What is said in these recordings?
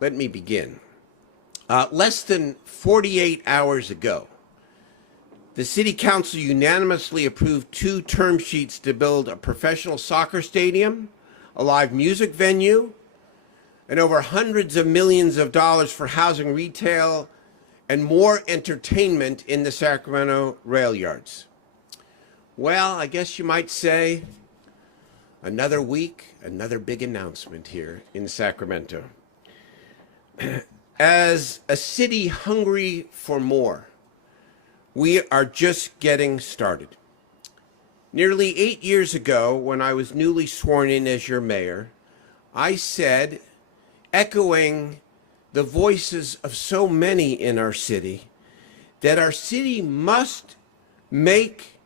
let me begin. Less than 48 hours ago, the City Council unanimously approved 2 term sheets to build a professional soccer stadium, a live music venue, and over hundreds of millions of dollars for housing, retail, and more entertainment in the Sacramento rail yards. Well, I guess you might say, another week, another big announcement here in Sacramento. As a city hungry for more, we are just getting started. Nearly 8 years ago, when I was newly sworn in as your mayor, I said, echoing the voices of so many in our city, that our city must make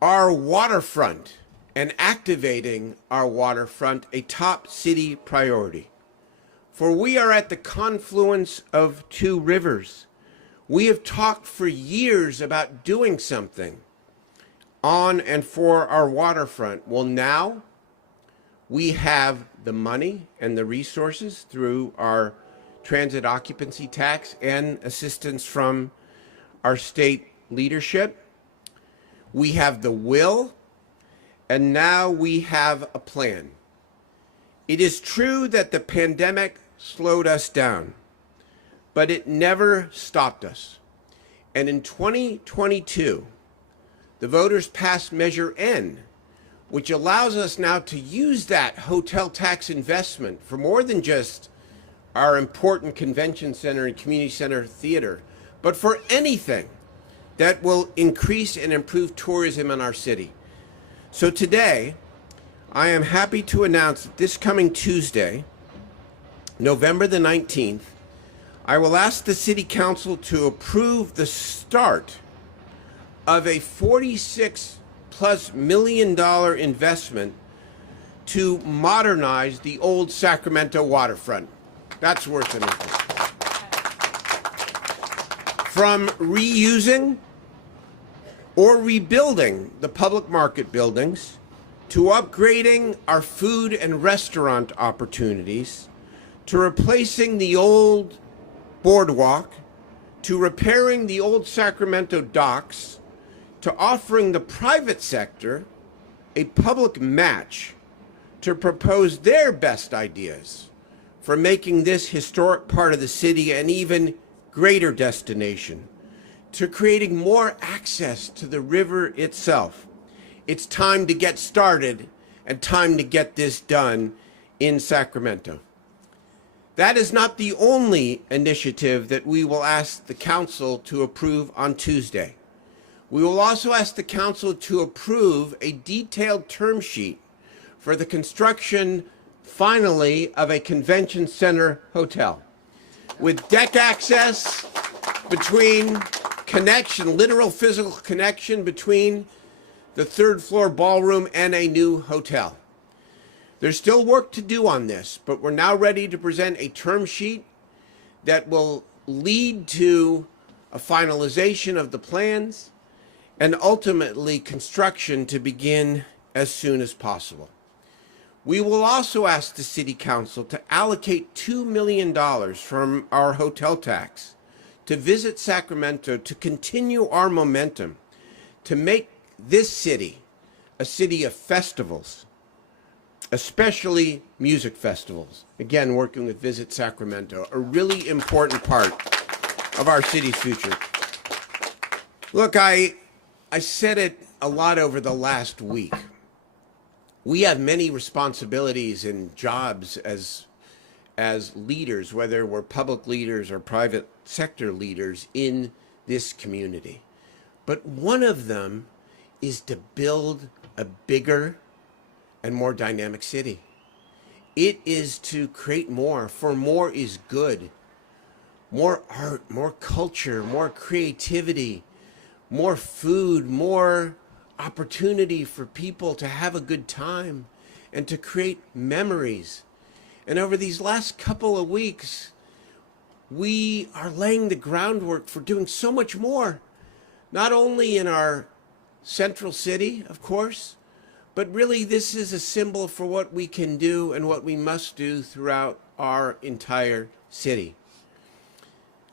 our waterfront and activating our waterfront a top city priority. For we are at the confluence of 2 rivers. We have talked for years about doing something on and for our waterfront. Well, now we have the money and the resources through our transit occupancy tax and assistance from our state leadership. We have the will, and now we have a plan. It is true that the pandemic slowed us down, but it never stopped us. And in 2022, the voters passed Measure N, which allows us now to use that hotel tax investment for more than just our important convention center and community center theater, but for anything that will increase and improve tourism in our city. So today, I am happy to announce that this coming Tuesday, November the 19th, I will ask the City Council to approve the start of a $46+ million investment to modernize the old Sacramento waterfront. That's worth anything. From reusing or rebuilding the public market buildings to upgrading our food and restaurant opportunities, to replacing the old boardwalk, to repairing the old Sacramento docks, to offering the private sector a public match to propose their best ideas for making this historic part of the city an even greater destination, to creating more access to the river itself. It's time to get started and time to get this done in Sacramento. That is not the only initiative that we will ask the council to approve on Tuesday. We will also ask the council to approve a detailed term sheet for the construction, finally, of a convention center hotel with deck access between literal physical connection between the 3rd floor ballroom and a new hotel. There's still work to do on this, but we're now ready to present a term sheet that will lead to a finalization of the plans and ultimately construction to begin as soon as possible. We will also ask the City Council to allocate $2 million from our hotel tax to visit Sacramento to continue our momentum, to make this city a city of festivals, especially music festivals. Again, working with Visit Sacramento, a really important part of our city's future. Look, I said it a lot over the last week. We have many responsibilities and jobs as leaders, whether we're public leaders or private sector leaders in this community. But one of them is to build a bigger and more dynamic city. It is to create more, for more is good. More art, more culture, more creativity, more food, more opportunity for people to have a good time and to create memories. And over these last couple of weeks, we are laying the groundwork for doing so much more, not only in our central city, of course, but really this is a symbol for what we can do and what we must do throughout our entire city.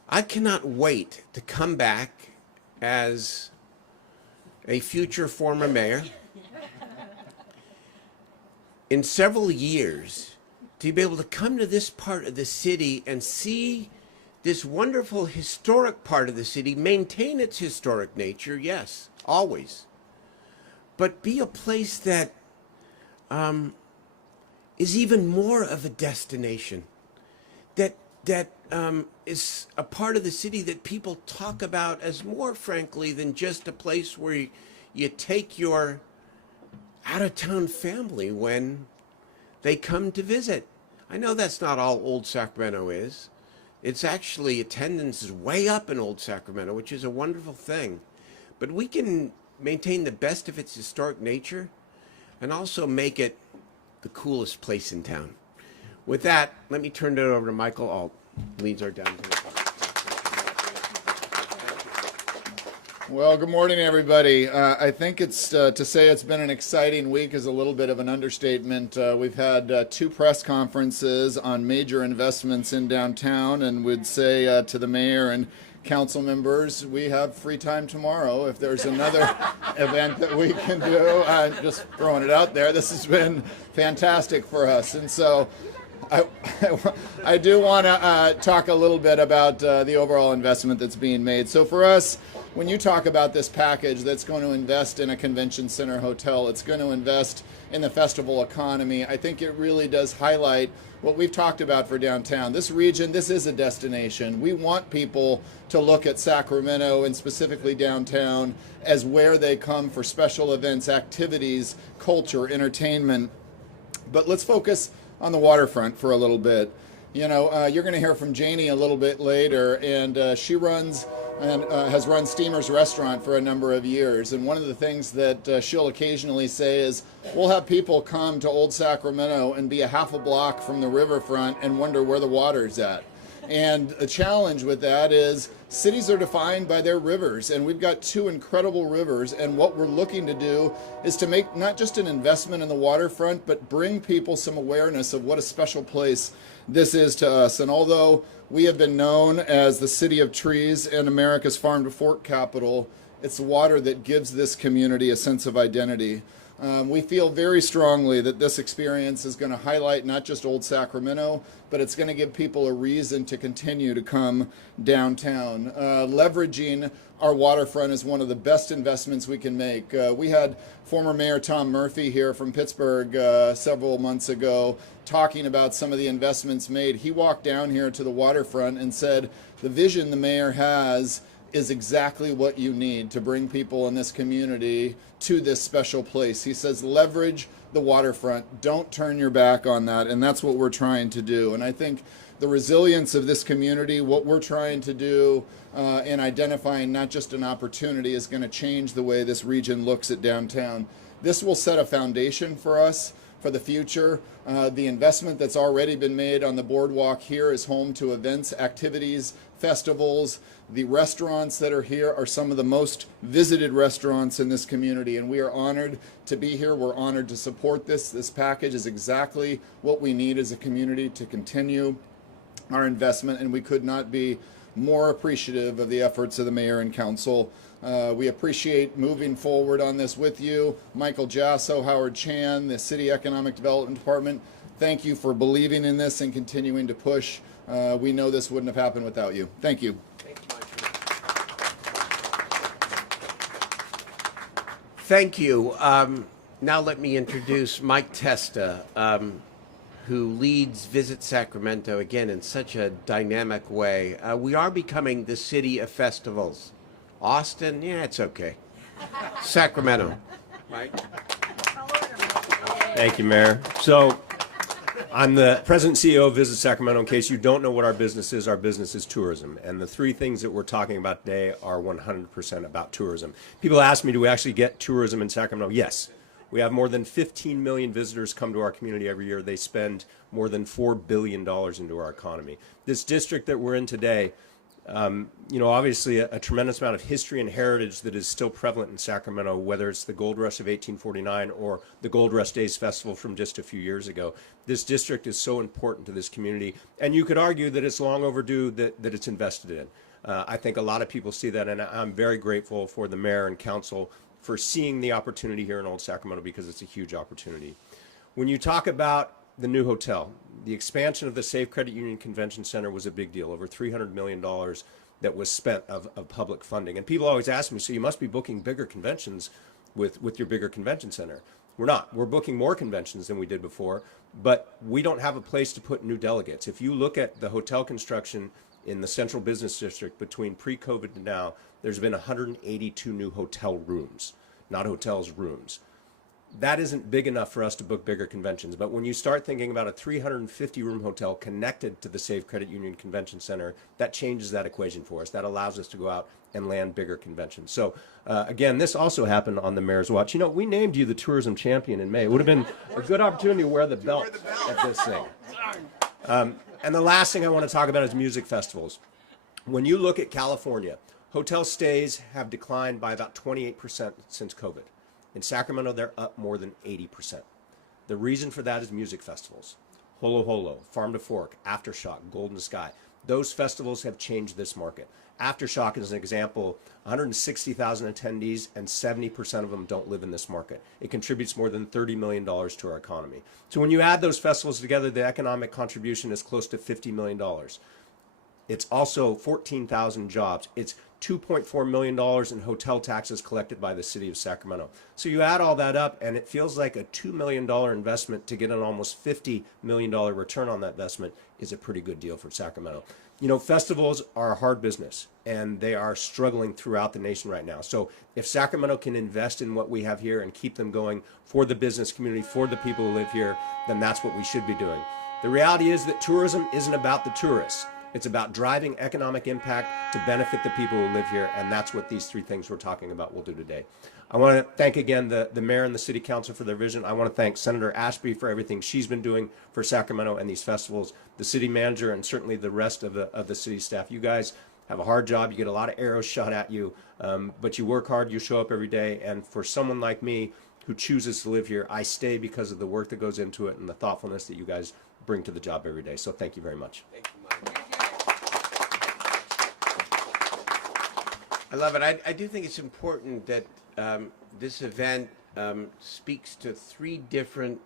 I cannot wait to come back as a future former mayor in several years to be able to come to this part of the city and see this wonderful historic part of the city maintain its historic nature, yes, always, but be a place that is even more of a destination, that is a part of the city that people talk about as more, frankly, than just a place where you take your out-of-town family when they come to visit. I know that's not all Old Sacramento is. It's actually, attendance is way up in Old Sacramento, which is a wonderful thing. But we can maintain the best of its historic nature and also make it the coolest place in town. With that, let me turn it over to Michael Alt, who leads our downtown park. Well, good morning, everybody. I think it's to say it's been an exciting week is a little bit of an understatement. We've had 2 press conferences on major investments in downtown, and would say to the mayor and council members, we have free time tomorrow if there's another event that we can do. Just throwing it out there. This has been fantastic for us, and so I do want to talk a little bit about the overall investment that's being made. So for us, when you talk about this package that's going to invest in a convention center hotel, it's going to invest in the festival economy, I think it really does highlight what we've talked about for downtown. This region, this is a destination. We want people to look at Sacramento and specifically downtown as where they come for special events, activities, culture, entertainment. But let's focus on the waterfront for a little bit. You know, you're going to hear from Janie a little bit later, and she runs and has run Steamer's Restaurant for a number of years. And one of the things that she'll occasionally say is, we'll have people come to Old Sacramento and be a half a block from the riverfront and wonder where the water's at. And the challenge with that is cities are defined by their rivers, and we've got 2 incredible rivers, and what we're looking to do is to make not just an investment in the waterfront, but bring people some awareness of what a special place this is to us. And although we have been known as the city of trees and America's farm to fork capital, it's the water that gives this community a sense of identity. We feel very strongly that this experience is going to highlight not just Old Sacramento, but it's going to give people a reason to continue to come downtown. Leveraging our waterfront is one of the best investments we can make. We had former Mayor Tom Murphy here from Pittsburgh several months ago talking about some of the investments made. He walked down here to the waterfront and said, the vision the mayor has is exactly what you need to bring people in this community to this special place. He says, leverage the waterfront. Don't turn your back on that. And that's what we're trying to do. And I think the resilience of this community, what we're trying to do in identifying not just an opportunity, is going to change the way this region looks at downtown. This will set a foundation for us for the future. The investment that's already been made on the boardwalk here is home to events, activities, festivals. The restaurants that are here are some of the most visited restaurants in this community, and we are honored to be here. We're honored to support this. This package is exactly what we need as a community to continue our investment, and we could not be more appreciative of the efforts of the mayor and council. We appreciate moving forward on this with you. Michael Jasso, Howard Chan, the City Economic Development Department, thank you for believing in this and continuing to push. We know this wouldn't have happened without you. Thank you. Thank you. Now let me introduce Mike Testa, who leads Visit Sacramento, again, in such a dynamic way. We are becoming the city of festivals. Austin, yeah, it's okay. Sacramento. Mike? Thank you, Mayor. So, I'm the President and CEO of Visit Sacramento. In case you don't know what our business is tourism. And the 3 things that we're talking about today are 100% about tourism. People ask me, do we actually get tourism in Sacramento? Yes. We have more than 15 million visitors come to our community every year. They spend more than $4 billion into our economy. This district that we're in today, Obviously a tremendous amount of history and heritage that is still prevalent in Sacramento, whether it's the Gold Rush of 1849 or the Gold Rush Days Festival from just a few years ago. This district is so important to this community, and you could argue that it's long overdue that it's invested in. I think a lot of people see that, and I'm very grateful for the mayor and council for seeing the opportunity here in Old Sacramento, because it's a huge opportunity. When you talk about the new hotel, the expansion of the Safe Credit Union Convention Center was a big deal, over $300 million that was spent of public funding. And people always ask me, so you must be booking bigger conventions with your bigger convention center. We're not. We're booking more conventions than we did before, but we don't have a place to put new delegates. If you look at the hotel construction in the Central Business District between pre-COVID to now, there's been 182 new hotel rooms, not hotels, rooms. That isn't big enough for us to book bigger conventions. But when you start thinking about a 350-room hotel connected to the Safe Credit Union Convention Center, that changes that equation for us. That allows us to go out and land bigger conventions. So again, this also happened on the mayor's watch. We named you the tourism champion in May. It would have been a good opportunity to wear the belt at this thing. And the last thing I want to talk about is music festivals. When you look at California, hotel stays have declined by about 28% since COVID. In Sacramento, they're up more than 80%. The reason for that is music festivals. Holo Holo, Farm to Fork, Aftershock, Golden Sky. Those festivals have changed this market. Aftershock is an example, 160,000 attendees, and 70% of them don't live in this market. It contributes more than $30 million to our economy. So when you add those festivals together, the economic contribution is close to $50 million. It's also 14,000 jobs. It's $2.4 million in hotel taxes collected by the city of Sacramento. So you add all that up, and it feels like a $2 million investment to get an almost $50 million return on that investment is a pretty good deal for Sacramento. Festivals are a hard business, and they are struggling throughout the nation right now. So if Sacramento can invest in what we have here and keep them going for the business community, for the people who live here, then that's what we should be doing. The reality is that tourism isn't about the tourists. It's about driving economic impact to benefit the people who live here, and that's what these three things we're talking about will do today. I want to thank again the mayor and the city council for their vision. I want to thank Senator Ashby for everything she's been doing for Sacramento and these festivals, the city manager, and certainly the rest of the city staff. You guys have a hard job. You get a lot of arrows shot at you, but you work hard, you show up every day, and for someone like me who chooses to live here, I stay because of the work that goes into it and the thoughtfulness that you guys bring to the job every day. So thank you very much. Thank you, Mike. I love it. I do think it's important that this event speaks to three different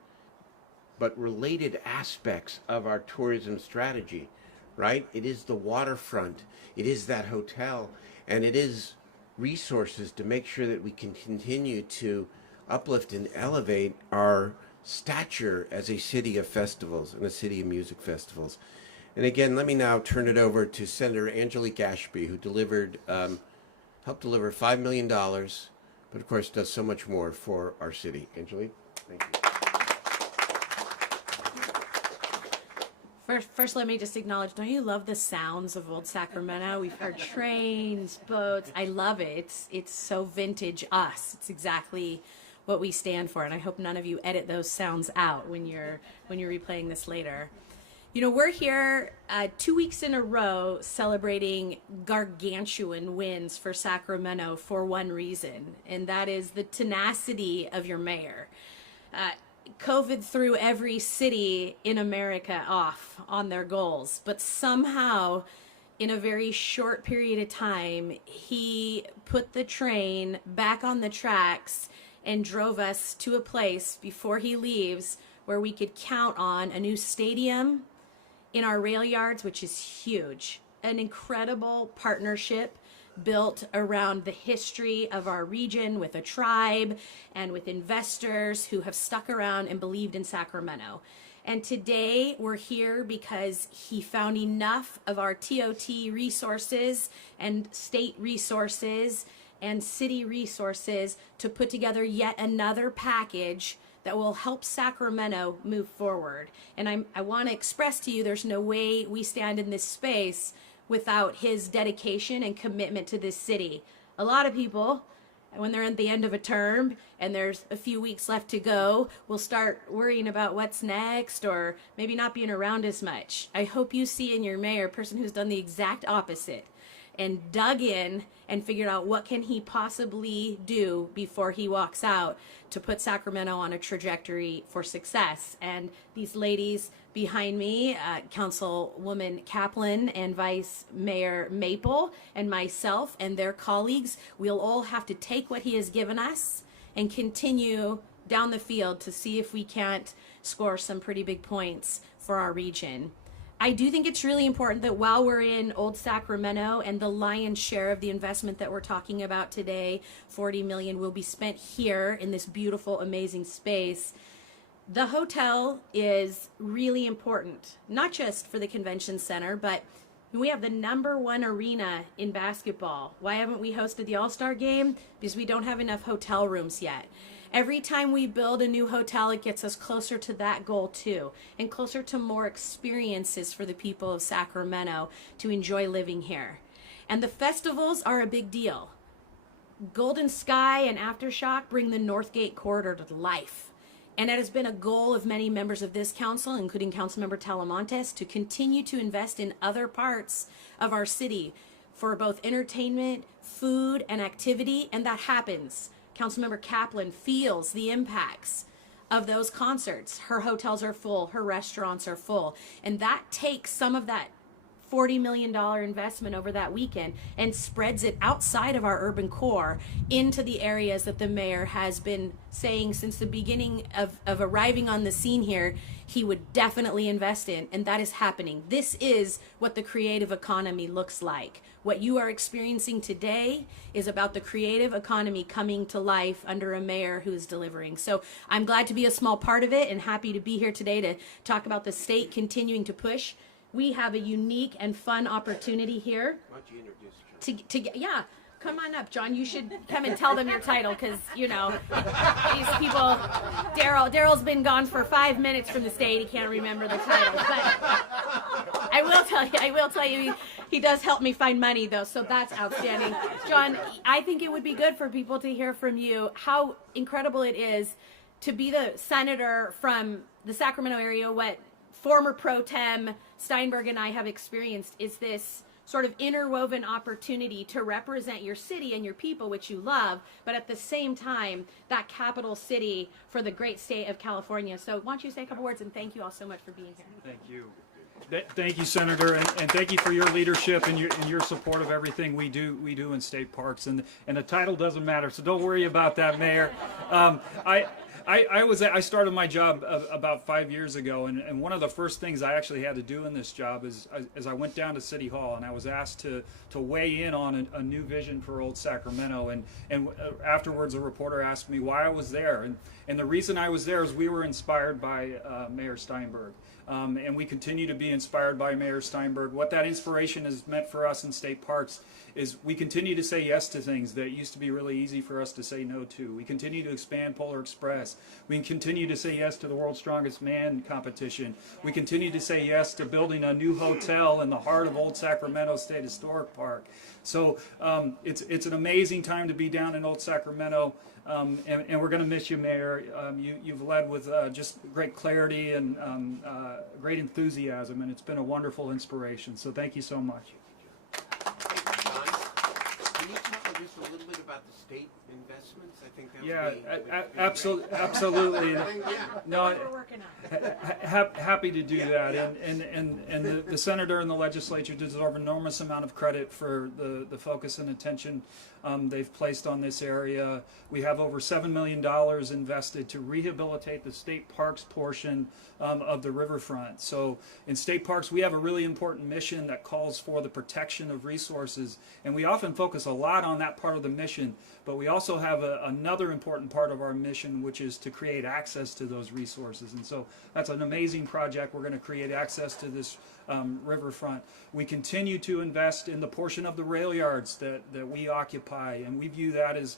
but related aspects of our tourism strategy, right? It is the waterfront, it is that hotel, and it is resources to make sure that we can continue to uplift and elevate our stature as a city of festivals and a city of music festivals. And again, let me now turn it over to Senator Angelique Ashby, who helped deliver $5 million, but of course does so much more for our city. Angelique, thank you. First, let me just acknowledge, don't you love the sounds of Old Sacramento? We've heard trains, boats. I love it. It's so vintage us. It's exactly what we stand for, and I hope none of you edit those sounds out when you're replaying this later. We're here 2 weeks in a row celebrating gargantuan wins for Sacramento for one reason, and that is the tenacity of your mayor. COVID threw every city in America off on their goals, but somehow in a very short period of time, he put the train back on the tracks and drove us to a place before he leaves where we could count on a new stadium in our rail yards, which is huge. An incredible partnership built around the history of our region with a tribe and with investors who have stuck around and believed in Sacramento. And today we're here because he found enough of our TOT resources and state resources and city resources to put together yet another package that will help Sacramento move forward. And I want to express to you, there's no way we stand in this space without his dedication and commitment to this city. A lot of people when they're at the end of a term and there's a few weeks left to go, will start worrying about what's next or maybe not being around as much. I hope you see in your mayor a person who's done the exact opposite and dug in and figured out what can he possibly do before he walks out to put Sacramento on a trajectory for success. And these ladies behind me, Councilwoman Kaplan and Vice Mayor Maple and myself and their colleagues, we'll all have to take what he has given us and continue down the field to see if we can't score some pretty big points for our region. I do think it's really important that while we're in Old Sacramento and the lion's share of the investment that we're talking about today, 40 million, will be spent here in this beautiful, amazing space. The hotel is really important, not just for the convention center, but we have the #1 arena in basketball. Why haven't we hosted the All-Star game? Because we don't have enough hotel rooms yet. Every time we build a new hotel, it gets us closer to that goal too, and closer to more experiences for the people of Sacramento to enjoy living here. And the festivals are a big deal. Golden Sky and Aftershock bring the Northgate corridor to life. And it has been a goal of many members of this council, including Councilmember Talamontes, to continue to invest in other parts of our city for both entertainment, food, and activity, and that happens. Councilmember Kaplan feels the impacts of those concerts. Her hotels are full, her restaurants are full, and that takes some of that $40 million investment over that weekend and spreads it outside of our urban core into the areas that the mayor has been saying since the beginning of arriving on the scene here he would definitely invest in, and that is happening. This is what the creative economy looks like. What you are experiencing today is about the creative economy coming to life under a mayor who is delivering. So I'm glad to be a small part of it and happy to be here today to talk about the state continuing to push. We have a unique and fun opportunity here. Why don't you introduce John? Yeah, come on up, John. You should come and tell them your title because, you know, these people, Daryl's been gone for 5 minutes from the state. He can't remember the title. But I will tell you, he does help me find money, though, so that's outstanding. John, I think it would be good for people to hear from you how incredible it is to be the senator from the Sacramento area. What former pro tem Steinberg and I have experienced is this sort of interwoven opportunity to represent your city and your people, which you love, but at the same time, that capital city for the great state of California. So why don't you say a couple words, and thank you all so much for being here. Thank you. Thank you, Senator, and thank you for your leadership and your support of everything we do in state parks. And the title doesn't matter, so don't worry about that, Mayor. I started my job about 5 years ago, and one of the first things I actually had to do in this job is I went down to City Hall and I was asked to weigh in on a new vision for Old Sacramento, and afterwards a reporter asked me why I was there, and the reason I was there is we were inspired by Mayor Steinberg. And we continue to be inspired by Mayor Steinberg. What that inspiration has meant for us in state parks is we continue to say yes to things that used to be really easy for us to say no to. We continue to expand Polar Express. We continue to say yes to the World's Strongest Man competition. We continue to say yes to building a new hotel in the heart of Old Sacramento State Historic Park. So it's an amazing time to be down in Old Sacramento. And we're going to miss you, Mayor. You've led with just great clarity and great enthusiasm, and it's been a wonderful inspiration. So thank you so much. Hey, John, can you talk just a little bit about the state investments? I think that would be Absolutely. No, We're working on it. happy to do that, and the senator and the legislature deserve an enormous amount of credit for the focus and attention they've placed on this area. We have over $7 million invested to rehabilitate the state parks portion of the riverfront. So in state parks, we have a really important mission that calls for the protection of resources, and we often focus a lot on that part of the mission, but we also have another important part of our mission, which is to create access to those resources. And so that's an amazing project. We're going to create access to this riverfront. We continue to invest in the portion of the rail yards that we occupy, and we view that as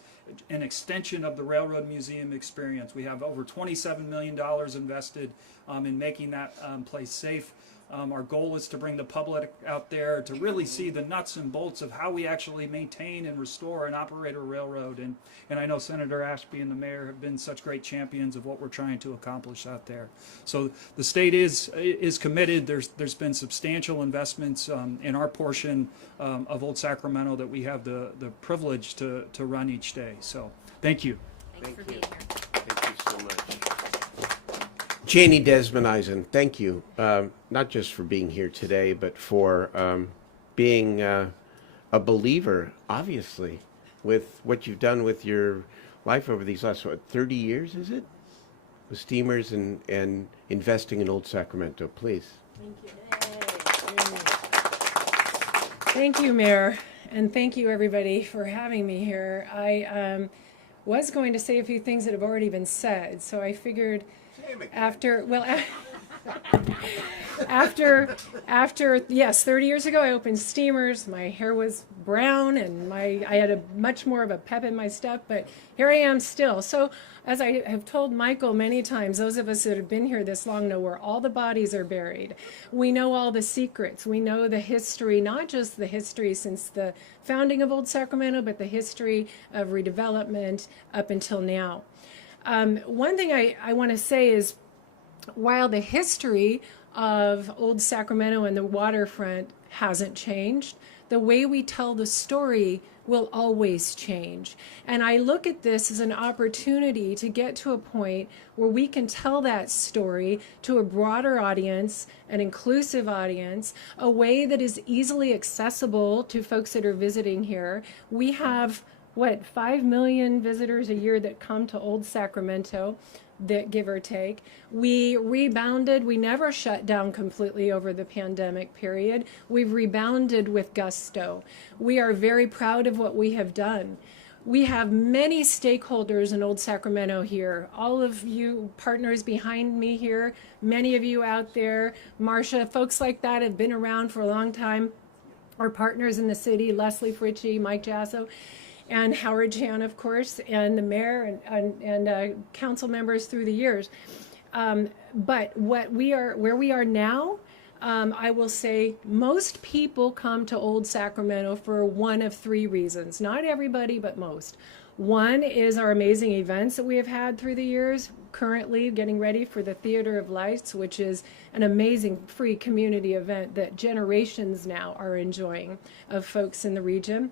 an extension of the Railroad Museum experience. We have over $27 million invested in making that place safe Our goal is to bring the public out there to really see the nuts and bolts of how we actually maintain and restore and operate a railroad. And I know Senator Ashby and the mayor have been such great champions of what we're trying to accomplish out there. So the state is committed. There's been substantial investments in our portion of Old Sacramento that we have the privilege to run each day. So thank you. Thanks for being here. Thank you so much. Janie Desmond Eisen, thank you, not just for being here today, but for being a believer, obviously, with what you've done with your life over these last, 30 years, is it? With steamers and investing in Old Sacramento, please. Thank you, Mayor, and thank you, everybody, for having me here. I was going to say a few things that have already been said, so I figured after, yes, 30 years ago, I opened steamers. My hair was brown, and I had a much more of a pep in my step, but here I am still. So, as I have told Michael many times, those of us that have been here this long know where all the bodies are buried. We know all the secrets. We know the history, not just the history since the founding of Old Sacramento, but the history of redevelopment up until now. One thing I want to say is, while the history of Old Sacramento and the waterfront hasn't changed, the way we tell the story will always change. And I look at this as an opportunity to get to a point where we can tell that story to a broader audience, an inclusive audience, a way that is easily accessible to folks that are visiting here. We have 5 million visitors a year that come to Old Sacramento, that give or take. We rebounded. We never shut down completely over the pandemic period. We've rebounded with gusto. We are very proud of what we have done. We have many stakeholders in Old Sacramento here. All of you partners behind me here, many of you out there, Marcia, folks like that have been around for a long time. Our partners in the city, Leslie Fritchie, Mike Jasso, and Howard Chan, of course, and the mayor and council members through the years. But where we are now, I will say most people come to Old Sacramento for one of three reasons. Not everybody, but most. One is our amazing events that we have had through the years, currently getting ready for the Theater of Lights, which is an amazing free community event that generations now are enjoying of folks in the region.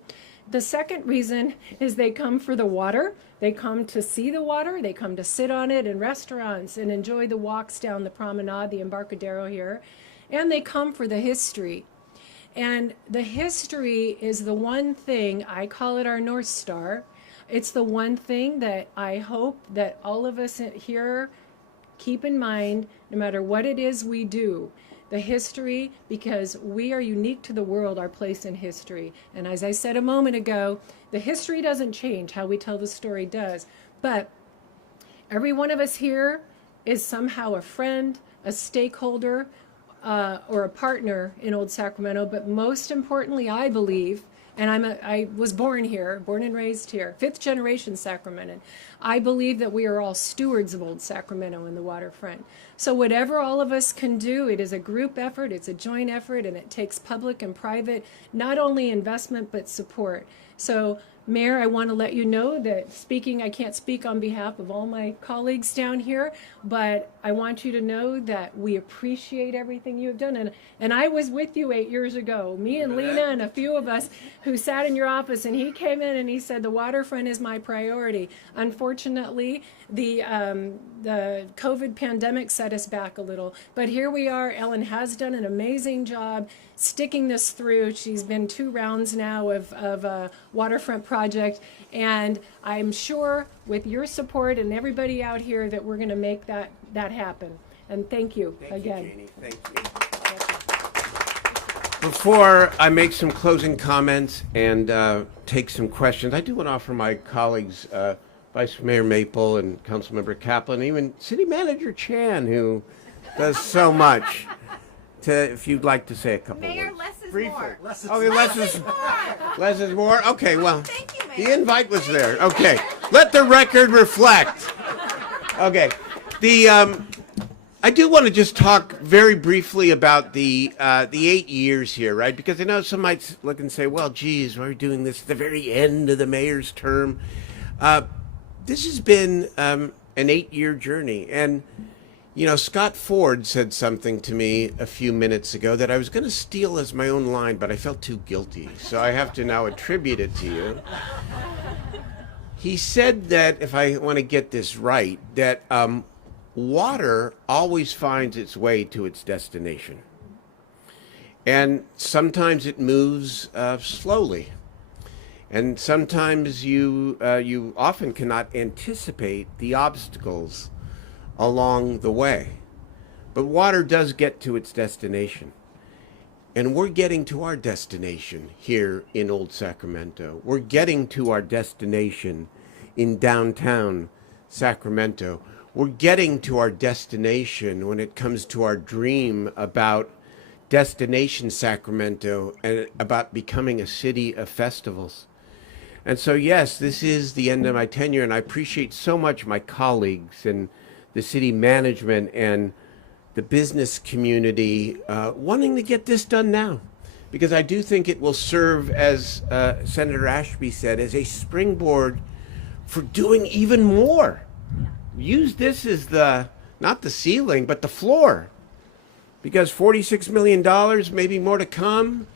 The second reason is they come for the water. They come to see the water. They come to sit on it in restaurants and enjoy the walks down the promenade, the Embarcadero here. And they come for the history. And the history is the one thing, I call it our North Star. It's the one thing that I hope that all of us here keep in mind, no matter what it is we do. The history, because we are unique to the world, our place in history. And as I said a moment ago, the history doesn't change, how we tell the story does. But every one of us here is somehow a friend, a stakeholder, or a partner in Old Sacramento. But most importantly, I believe, and I was born here, born and raised here, 5th generation Sacramentan. I believe that we are all stewards of Old Sacramento and the waterfront. So whatever all of us can do, it is a group effort, it's a joint effort, and it takes public and private, not only investment, but support. So Mayor, I want to let you know that I can't speak on behalf of all my colleagues down here, but I want you to know that we appreciate everything you have done. And I was with you 8 years ago, me and Lena and a few of us who sat in your office, and he came in and he said, the waterfront is my priority. Unfortunately, the COVID pandemic set us back a little, but here we are. Ellen has done an amazing job sticking this through. She's been 2 rounds now of a waterfront project, and I'm sure with your support and everybody out here that we're going to make that happen. And thank you again. Thank you, Janie. Thank you. Before I make some closing comments and take some questions, I do want to offer my colleagues, Vice Mayor Maple and Councilmember Kaplan, even City Manager Chan, who does so much, if you'd like to say a couple Mayor, words. less is Briefly. more. Okay, less is more. Okay, well, Thank you, Mayor. the invite was there. Okay, let the record reflect. Okay, I do want to just talk very briefly about the 8 years here, right? Because I know some might look and say, "Well, geez, we're doing this at the very end of the mayor's term." This has been an 8-year journey, and you know, Scott Ford said something to me a few minutes ago that I was going to steal as my own line, but I felt too guilty, so I have to now attribute it to you. He said that, if I want to get this right, that water always finds its way to its destination. And sometimes it moves slowly. And sometimes you often cannot anticipate the obstacles along the way. But water does get to its destination. And we're getting to our destination here in Old Sacramento. We're getting to our destination in downtown Sacramento. We're getting to our destination when it comes to our dream about Destination Sacramento and about becoming a city of festivals. And so, yes, this is the end of my tenure, and I appreciate so much my colleagues and the city management and the business community wanting to get this done now, because I do think it will serve, as Senator Ashby said, as a springboard for doing even more. Use this as not the ceiling, but the floor, because $46 million, maybe more to come,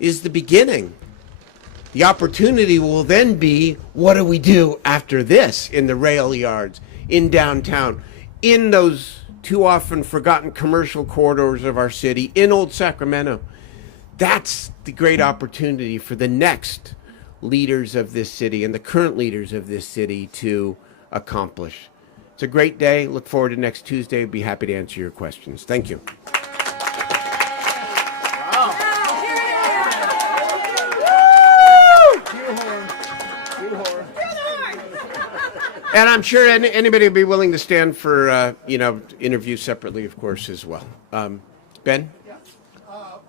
is the beginning. The opportunity will then be, what do we do after this in the rail yards, in downtown, in those too often forgotten commercial corridors of our city, in Old Sacramento? That's the great opportunity for the next leaders of this city and the current leaders of this city to accomplish. It's a great day. Look forward to next Tuesday. Be happy to answer your questions. Thank you. And I'm sure anybody would be willing to stand for, interviews separately, of course, as well. Ben? Yeah.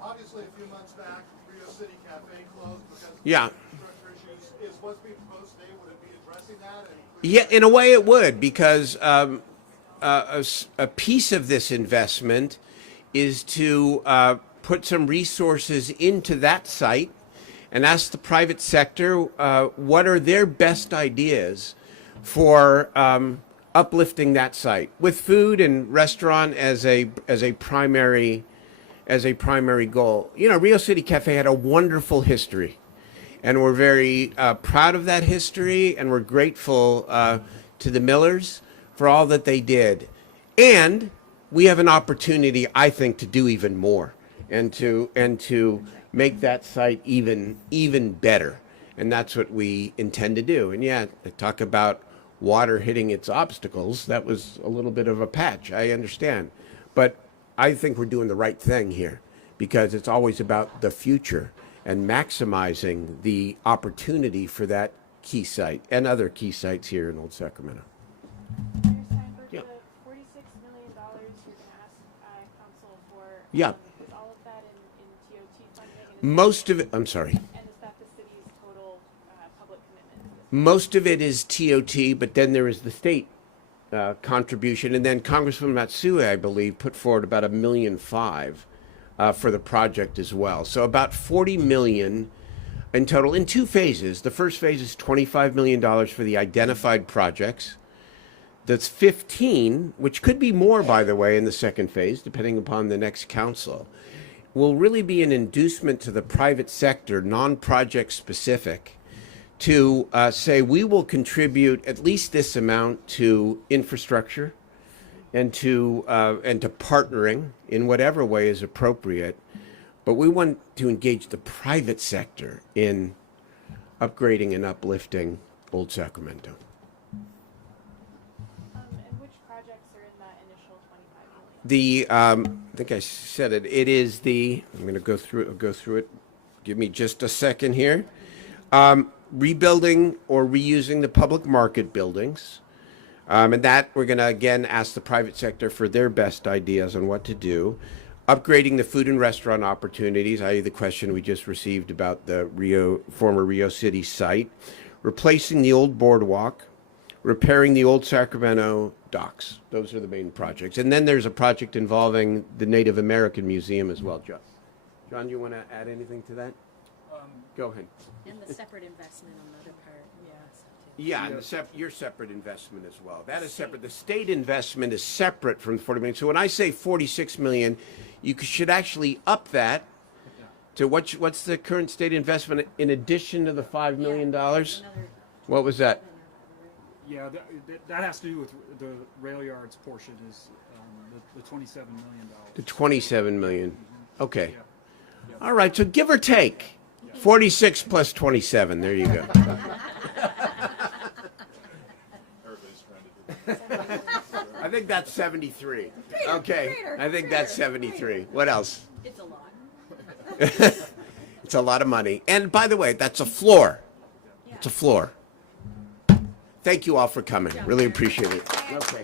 Obviously, a few months back, Rio City Cafe closed because of Yeah. infrastructure issues. Is what's being proposed today, would it be addressing that? Yeah, in a way it would, because a piece of this investment is to put some resources into that site and ask the private sector what are their best ideas for uplifting that site with food and restaurant as a primary goal. You know, Rio City Cafe had a wonderful history, and we're very proud of that history, and we're grateful to the Millers for all that they did. And we have an opportunity, I think, to do even more and to make that site even better. And that's what we intend to do. And yeah, talk about water hitting its obstacles. That was a little bit of a patch, I understand. But I think we're doing the right thing here, because it's always about the future and maximizing the opportunity for that key site and other key sites here in Old Sacramento. Yeah. The $46 million you're going to ask council for, Yeah. is all of that in TOT funding? Most of it, I'm sorry. And is that the city's total public commitment? Most of it is TOT, but then there is the state contribution. And then Congressman Matsui, I believe, put forward about $1.5 million for the project as well. So about $40 million in total in two phases. The first phase is $25 million for the identified projects. That's 15, which could be more, by the way, in the second phase, depending upon the next council, will really be an inducement to the private sector, non-project specific, to say we will contribute at least this amount to infrastructure and to partnering in whatever way is appropriate. But we want to engage the private sector in upgrading and uplifting Old Sacramento. And which projects are in that initial $25 million? I think I said it. It is I'm going to go through it. Give me just a second here. Rebuilding or reusing the public market buildings. And that we're going to, again, ask the private sector for their best ideas on what to do. Upgrading the food and restaurant opportunities, i.e. the question we just received about the former Rio City site. Replacing the old boardwalk. repairing the old Sacramento docks. Those are the main projects. And then there's a project involving the Native American Museum as well, John. John, you want to add anything to that? Go ahead. And the separate investment on the other part, yes. Yeah, and your separate investment as well. That is separate. The state investment is separate from the 40 million. So when I say 46 million, you should actually up that to what's the current state investment in addition to the $5 million? What was that? Yeah, that has to do with the rail yards portion is the $27 million. The 27 million. Okay. All right, so give or take. 46 plus 27. There you go. I think that's 73. Okay. I think that's 73. What else? It's a lot. It's a lot of money. And by the way, that's a floor. It's a floor. Thank you all for coming. Really appreciate it. Okay.